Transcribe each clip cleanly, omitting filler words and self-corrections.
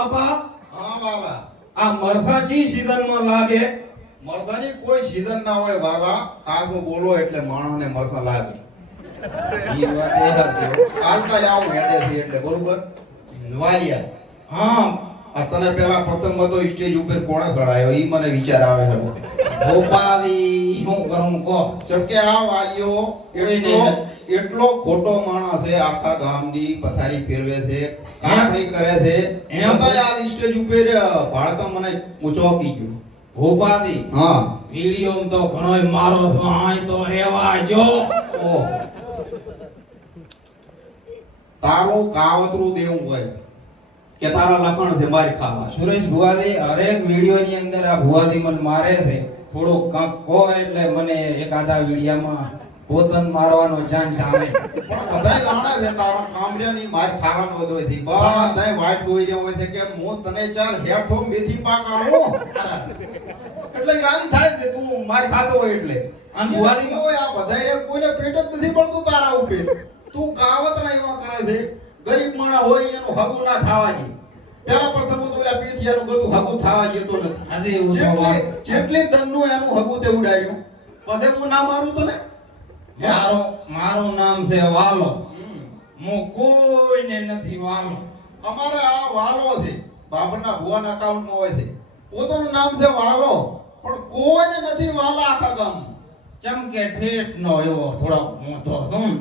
બાપા હા બાબા આ મરસાચી સીઝનમાં લાગે મરસાની કોઈ સીઝન ના હોય બાબા કાસું બોલો એટલે માણસને મરસા લાગે ઈ વાત એ સાચી. કાલકા જાવ હેડે છે એટલે બરોબર વાલિયા હા આ તને પેલા પ્રથમ તો સ્ટેજ ઉપર કોણે ચડાયો ઈ મને વિચાર આવે છે ગોપાલી શું કરું કો જેમ કે આ વાલિયો એટલો ખોટો માણસ છે આખા ગામની પથારી ફેરવે છે કાપણી કરે છે છતાંય આ સ્ટેજ ઉપર ભારત મને ચોકી ગયો ગોપાલી હા વિડીયો તો ઘણોય મારો છો આય તો રેવા જો ઓહ તારું કાવતરું દેવું હોય કે તારા લખણ છે મારી ખાવા સુરેશ ભુવાજી હરેક વિડીયો ની અંદર આ ભુવાજી મને મારે છે થોડો કંક કહો એટલે મને એકાદા વિડીયામાં પોતન મારવાનો ચાન્સ આવે પણ બધાય જાણે છે તારા કામરિયાની માર ખાવાનો બધો છે બધાય વાટ જોઈ રહ્યો હોય છે કે હું તને ચાર હેઠો મેથી પાક આવું એટલે રાજી થાય છે તું માર ખાતો હોય એટલે અને ભુવાજી હોય આ બધાય કોઈને પેટ જ નથી પડતું તારા ઉપર તું કાવતરા એવા કરે છે ગરીબ માણસ હોય એનું હગું ના થવા દે પેલા પ્રથમ તો ઓલા પેથિયાનું બધું હગું થવા દેતો નથી આજે એવું તો જેટલી દનનું એનું હગું તે ઉડાડ્યું પછી હું ના મારું તને મારું નામ છે વાલો હું કોઈને નથી વાલો અમારે આ વાલો છે બાબરના ભુવાના અકાઉન્ટમાં હોય છે પોતાનું નામ છે વાલો પણ કોઈને નથી વાલા આખા ગામમાં ચમકે ઠેઠ નો એવો થોડો મોટો શું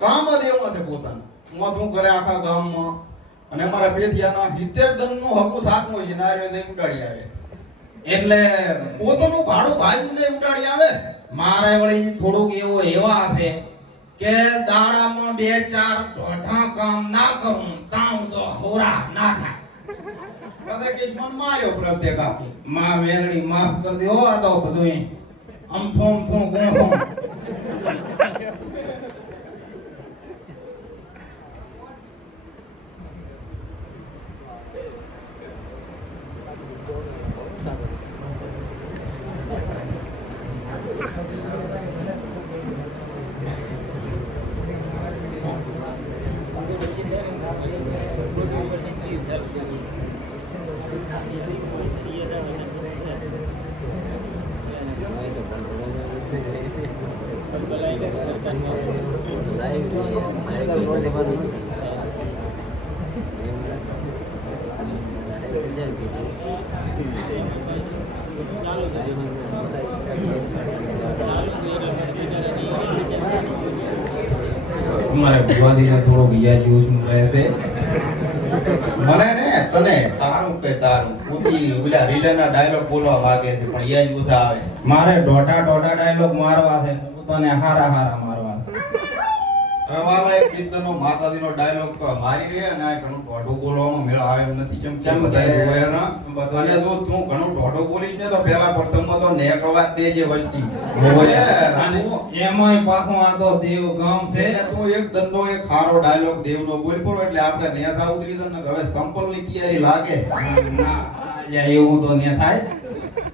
કામ જ એવું છે પોતાનું મોઢું કરે આખા ગામમાં અને અમારા પેથિયાના 70 દનનું હકું થાકું છે નારિયો દે ઉડાડી આવે એટલે પોતાનું ભાડું ભાજીને ઉડાડી આવે મારે વળી થોડુંક એવું એવા છે કે દાડામાં 2-4 ઢોઠા કામ ના કરું તાવ તો હોરા ના થાય બધે કિસ્મત માર્યો પ્રત્યેક આપી માં મેલડી માફ કરી દો આ તો બધું આમ થોમ કોણ અમારે ભુવાદીને થોડોક યાદ જેવું રહે છે મને ને તને તારું કે તારું પૂરી ઓલા રીલના ડાયલોગ બોલવા માંગે છે પણ યાદ ઓછા આવે મારે દોઢા ડાયલોગ મારવા છે તને હારા મારવા છે હવે વાલા એક ગીતનો માતાજીનો ડાયલોગ મારી રહ્યા અને આ ઘણું ઢોઢો બોલવામાં મેળ આવે એમ નથી ચમ બધાય હોય ને અને જો તું ઘણું ઢોઢો બોલીશ ને તો પહેલા પ્રથમમાં તો નેકળવા દે જે વસ્તી એમાંય પાછું આ તો દેવ ગામ છે એટલે તું એક દંડો એક ખારો ડાયલોગ દેવનો બોલ પડો એટલે આપણે નેસા ઉતરી દે ને હવે સંપલની તૈયારી લાગે એવું તો ને થાય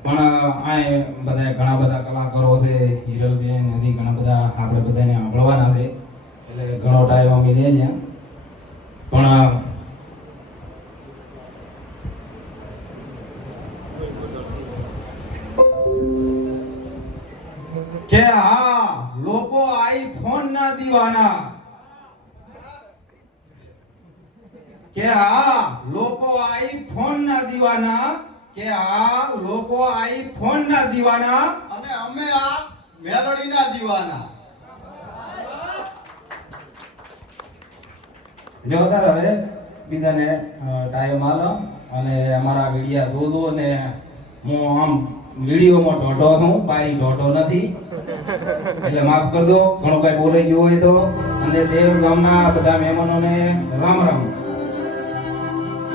પણ આ બધા ઘણા બધા કલાકારો છે હિરલબેન હજી ઘણા બધા આપણે બધાને સાંભળવાના છે એટલે ઘણો ટાઈમ અમે લે ને પણ કે હા લોકો આઈફોન ના દીવાના કે આ લોકો આઈફોન ના દીવાના કે આ લોકો આઈફોન ના દીવાના અને અમે આ મેલડીના દીવાના જો તાર હવે બીજાને ટાઈમ આલો અને અમારા વિડિયા જોજો ને હું આમ વિડિયોમાં ઢોઢો છું પારી ઢોઢો નથી એટલે માફ કરજો ઘણું કઈ બોલાઈ ગયું હોય તો અને દેવ ગામના બધા મહેમાનોને રામ રામ